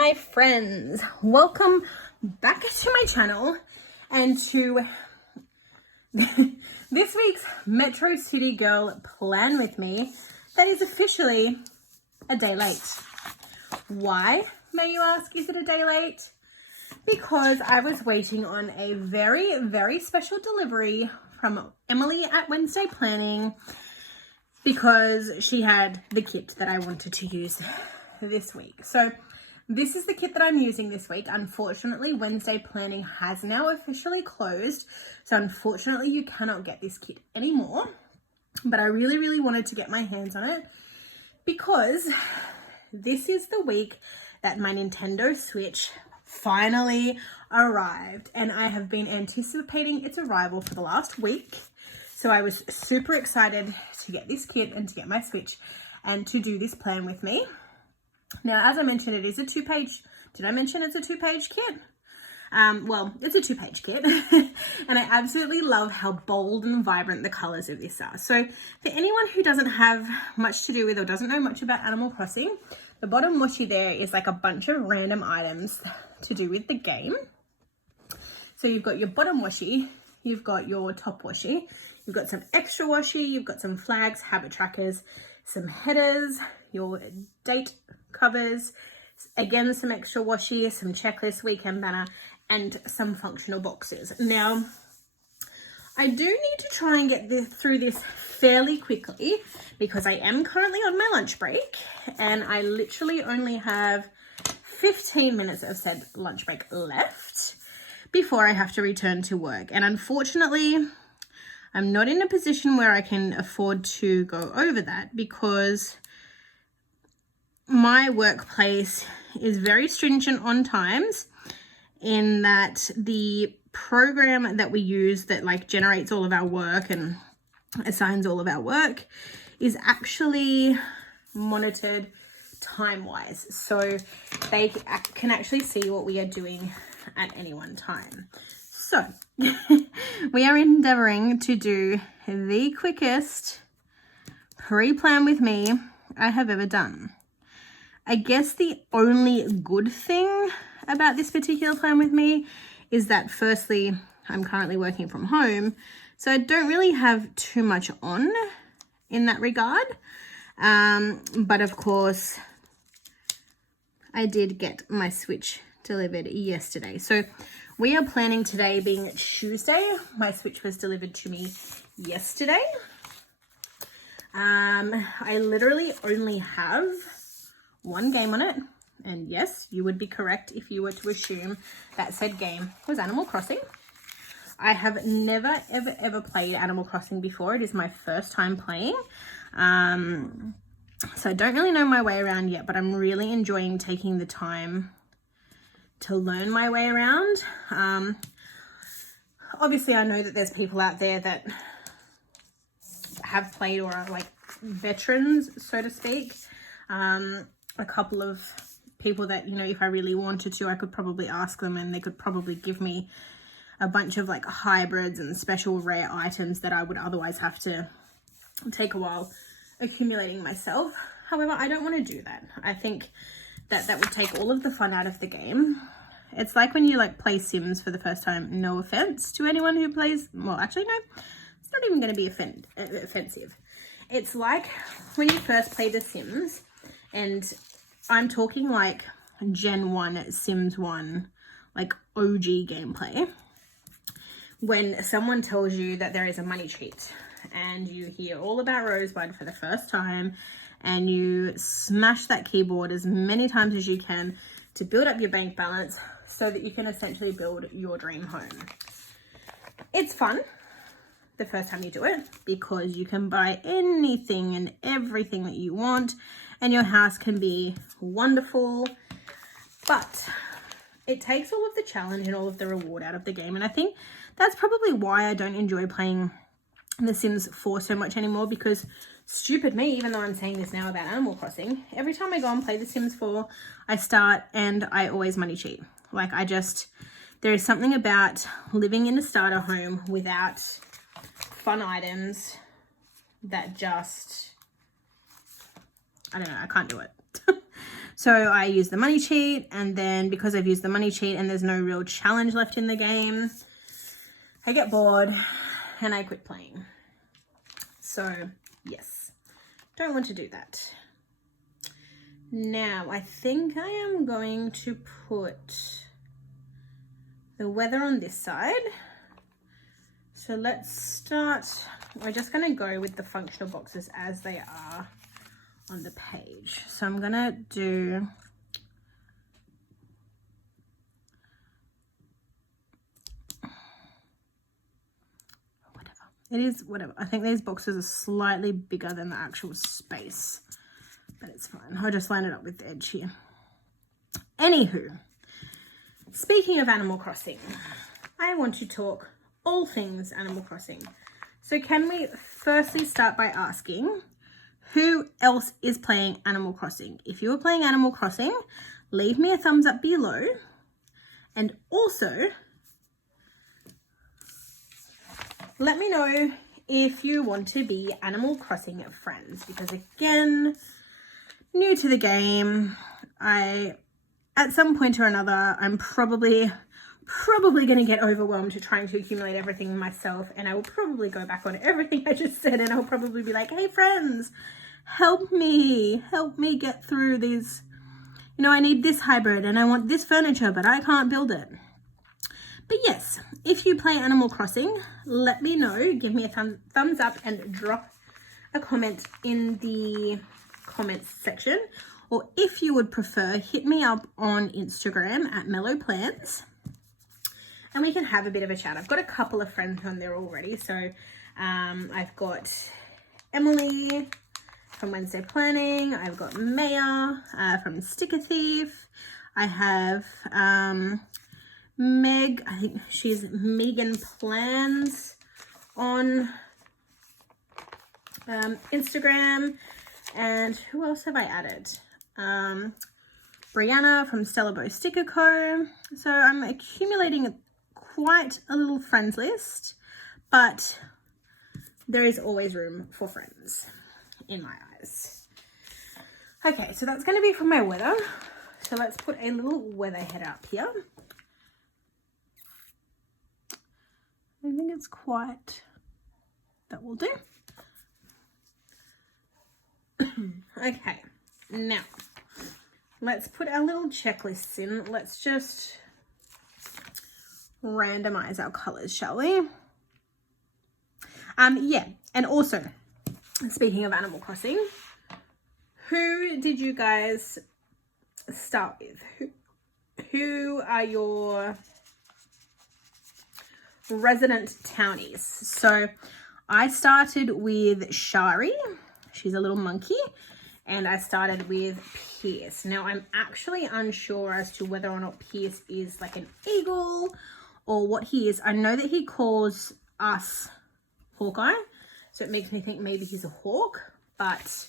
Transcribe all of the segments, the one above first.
my friends, welcome back to my channel and to this week's Metro City Girl plan with me that is officially a day late. Why, may you ask, is it a day late? Because I was waiting on a very, very special delivery from Emily at Wednesday Planning because she had the kit that I wanted to use this week. So this is the kit that I'm using this week. Unfortunately, Wednesday Planning has now officially closed. So unfortunately, you cannot get this kit anymore. But I really, really wanted to get my hands on it because this is the week that my Nintendo Switch finally arrived. And I have been anticipating its arrival for the last week. So I was super excited to get this kit and to get my Switch and to do this plan with me. Now, as I mentioned, it is a two-page, did I mention it's a two-page kit? Well, it's a two-page kit and I absolutely love how bold and vibrant the colors of this are. So for anyone who doesn't have much to do with or doesn't know much about Animal Crossing, the bottom washi there is like a bunch of random items to do with the game. So you've got your bottom washi, you've got your top washi, you've got some extra washi, you've got some flags, habit trackers, some headers, your date covers, again some extra washi, some checklists, weekend banner, and some functional boxes. Now, I do need to try and get through this fairly quickly because I am currently on my lunch break and I literally only have 15 minutes of said lunch break left before I have to return to work. And unfortunately, I'm not in a position where I can afford to go over that because my workplace is very stringent on times in that the program that we use that like generates all of our work and assigns all of our work is actually monitored time-wise. So they can actually see what we are doing at any one time. So we are endeavoring to do the quickest pre-plan with me I have ever done. I guess the only good thing about this particular plan with me is that firstly, I'm currently working from home, so I don't really have too much on in that regard. But of course, I did get my Switch delivered yesterday. So we are planning today being Tuesday. My Switch was delivered to me yesterday. I literally only have one game on it. And yes, you would be correct if you were to assume that said game was Animal Crossing. I have never, ever, ever played Animal Crossing before. It is my first time playing. So I don't really know my way around yet, but I'm really enjoying taking the time to learn my way around. Obviously, I know that there's people out there that have played or are like veterans, so to speak. A couple of people that, you know, if I really wanted to, I could probably ask them and they could probably give me a bunch of like hybrids and special rare items that I would otherwise have to take a while accumulating myself. However, I don't want to do that. I think that that would take all of the fun out of the game. It's like when you like play Sims for the first time. No offense to anyone who plays, well, actually no, it's not even going to be offensive. It's like when you first play The Sims, and I'm talking like Gen 1 Sims 1, like OG gameplay. When someone tells you that there is a money cheat and you hear all about Rosebud for the first time and you smash that keyboard as many times as you can to build up your bank balance so that you can essentially build your dream home. It's fun the first time you do it because you can buy anything and everything that you want and your house can be wonderful, but it takes all of the challenge and all of the reward out of the game. And I think that's probably why I don't enjoy playing The Sims 4 so much anymore, because stupid me, even though I'm saying this now about Animal Crossing, every time I go and play The Sims 4, I start and I always money cheat. Like there is something about living in a starter home without fun items that just, I don't know, I can't do it. So I use the money cheat, and then because I've used the money cheat and there's no real challenge left in the game, I get bored and I quit playing. So yes, don't want to do that. Now I think I am going to put the weather on this side. So let's start, we're just going to go with the functional boxes as they are on the page. So I'm going to do whatever. I think these boxes are slightly bigger than the actual space, but it's fine. I'll just line it up with the edge here. Anywho, speaking of Animal Crossing, I want to talk all things Animal Crossing. So can we firstly start by asking who else is playing Animal Crossing? If you are playing Animal Crossing, leave me a thumbs up below, and also let me know if you want to be Animal Crossing friends, because again, new to the game, at some point or another, I'm probably going to get overwhelmed trying to accumulate everything myself, and I will probably go back on everything I just said, and I'll probably be like, hey friends, help me get through these, you know, I need this hybrid and I want this furniture, but I can't build it. But yes, if you play Animal Crossing, let me know. Give me a thumbs up and drop a comment in the comments section. Or if you would prefer, hit me up on Instagram at Mellow Plants and we can have a bit of a chat. I've got a couple of friends on there already. So I've got Emily from Wednesday Planning. I've got Maya from Sticker Thief. I have Meg, I think she's Megan Plans on Instagram. And who else have I added? Brianna from Stella Bow Sticker Co. So I'm accumulating quite a little friends list, but there is always room for friends in my eyes. Okay, so that's going to be for my weather. So let's put a little weather head up here. I think it's quite, that will do. Okay, now let's put our little checklists in. Let's just randomize our colors, shall we? Yeah, and also, speaking of Animal Crossing, who did you guys start with? Who are your resident townies? So I started with Shari. She's a little monkey. And I started with Pierce. Now I'm actually unsure as to whether or not Pierce is like an eagle or what he is. I know that he calls us Hawkeye, so it makes me think maybe he's a hawk, but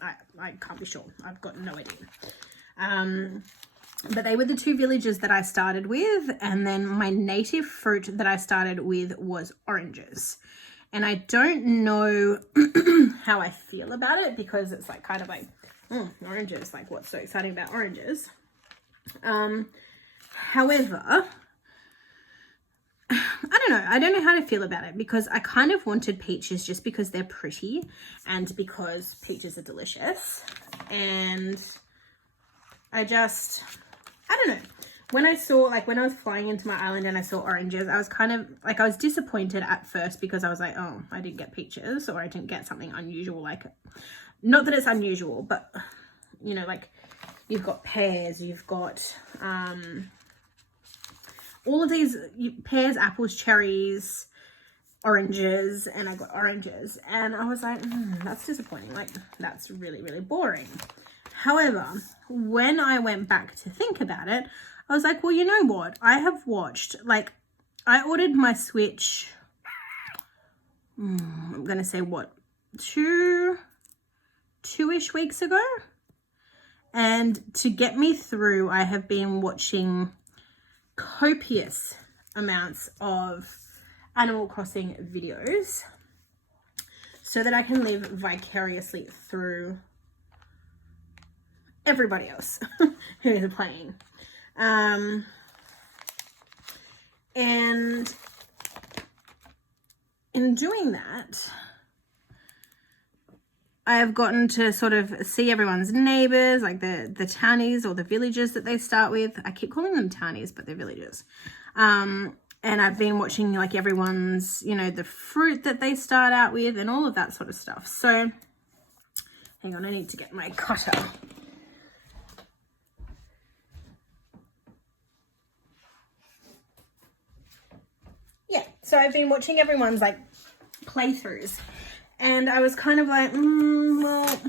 I can't be sure. I've got no idea. But they were the two villages that I started with, and then my native fruit that I started with was oranges. And I don't know how I feel about it, because it's like kind of like, oranges, like what's so exciting about oranges? However, I don't know how to feel about it, because I kind of wanted peaches just because they're pretty and because peaches are delicious. And I don't know. When I saw, like when I was flying into my island and I saw oranges, I was kind of like, I was disappointed at first, because I was like, oh, I didn't get peaches, or I didn't get something unusual. Like, not that it's unusual, but you know, like you've got pears, you've got all of these pears, apples, cherries, oranges, and I got oranges, and I was like, that's disappointing. Like, that's really, really boring. However, when I went back to think about it, I was like, well, you know what? I have watched, like, I ordered my Switch, I'm going to say what, two-ish weeks ago. And to get me through, I have been watching copious amounts of Animal Crossing videos so that I can live vicariously through everybody else who is playing. And in doing that, I have gotten to sort of see everyone's neighbors, like the townies or the villages that they start with. I keep calling them townies, but they're villages. And I've been watching like everyone's, you know, the fruit that they start out with and all of that sort of stuff. So hang on, I need to get my cutter. Yeah, so I've been watching everyone's like playthroughs, and I was kind of like, well,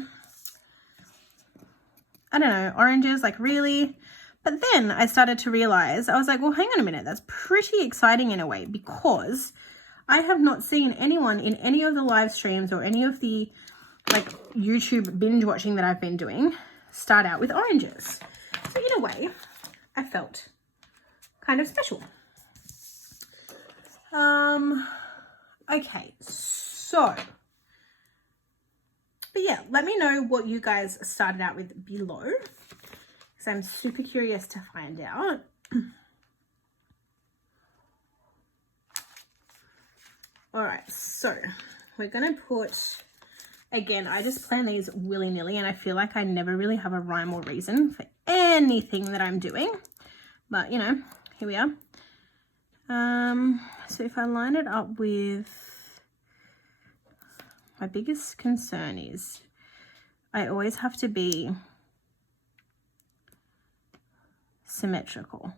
I don't know, oranges, like really? But then I started to realize, I was like, well, hang on a minute, that's pretty exciting in a way, because I have not seen anyone in any of the live streams or any of the like YouTube binge watching that I've been doing start out with oranges. So in a way, I felt kind of special. Okay, so, but yeah, let me know what you guys started out with below, because I'm super curious to find out. All right, so we're gonna put, again, I just plan these willy-nilly, and I feel like I never really have a rhyme or reason for anything that I'm doing, but you know, here we are. So if I line it up with, my biggest concern is I always have to be symmetrical.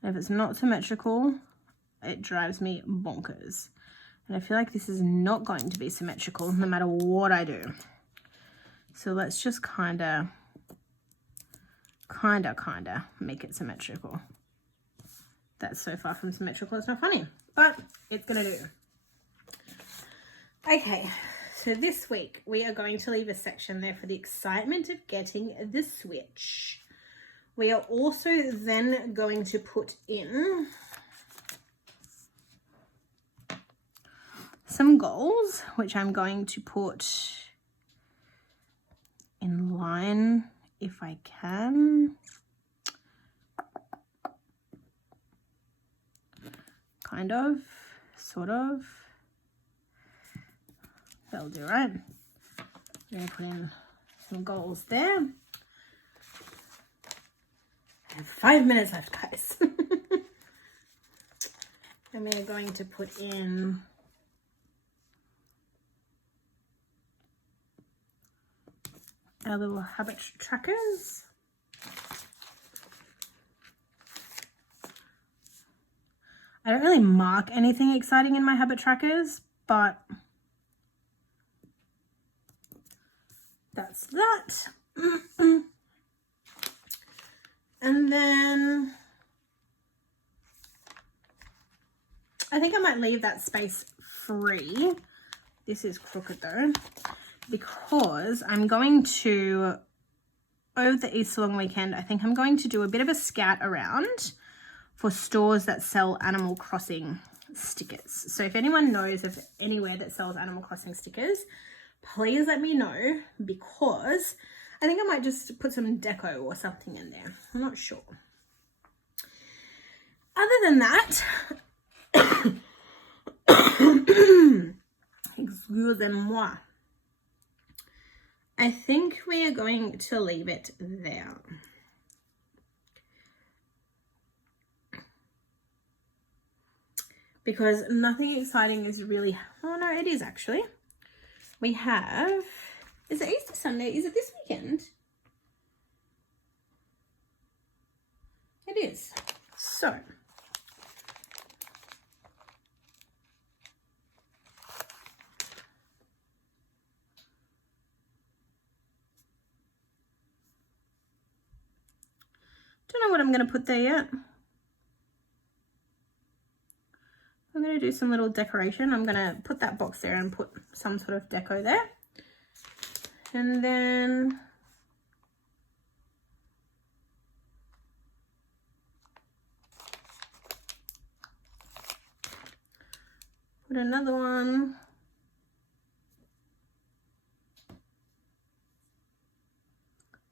And if it's not symmetrical, it drives me bonkers. And I feel like this is not going to be symmetrical no matter what I do. So let's just kinda make it symmetrical. That's so far from symmetrical, it's not funny, but it's gonna do. Okay, so this week we are going to leave a section there for the excitement of getting the Switch. We are also then going to put in some goals, which I'm going to put in line if I can. Kind of, sort of. That'll do, right? I'm going to put in some goals there. I have 5 minutes left, guys. And we're going to put in our little habit trackers. I don't really mark anything exciting in my habit trackers, but that's that. And then I think I might leave that space free. This is crooked though, because I'm going to, over the Easter long weekend, I think I'm going to do a bit of a scout around for stores that sell Animal Crossing stickers. So if anyone knows of anywhere that sells Animal Crossing stickers, please let me know, because I think I might just put some deco or something in there. I'm not sure. Other than that, excusez-moi, I think we are going to leave it there. Because nothing exciting is really, oh no, it is actually. We have, is it Easter Sunday? Is it this weekend? It is. So, don't know what I'm going to put there yet. I'm going to do some little decoration. I'm going to put that box there and put some sort of deco there. And then put another one.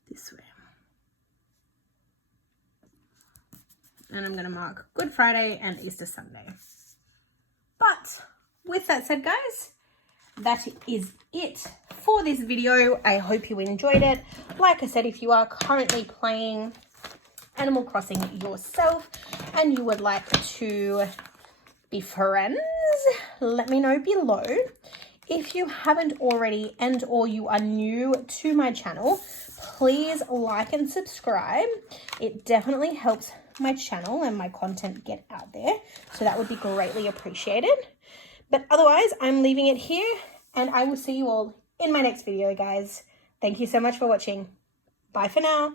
This way. and I'm going to mark Good Friday and Easter Sunday. But with that said, guys, that is it for this video. I hope you enjoyed it. Like I said, if you are currently playing Animal Crossing yourself and you would like to be friends, let me know below. If you haven't already and or you are new to my channel, please like and subscribe. It definitely helps my channel and my content get out there, so that would be greatly appreciated. But otherwise, I'm leaving it here, and I will see you all in my next video, guys. Thank you so much for watching. Bye for now.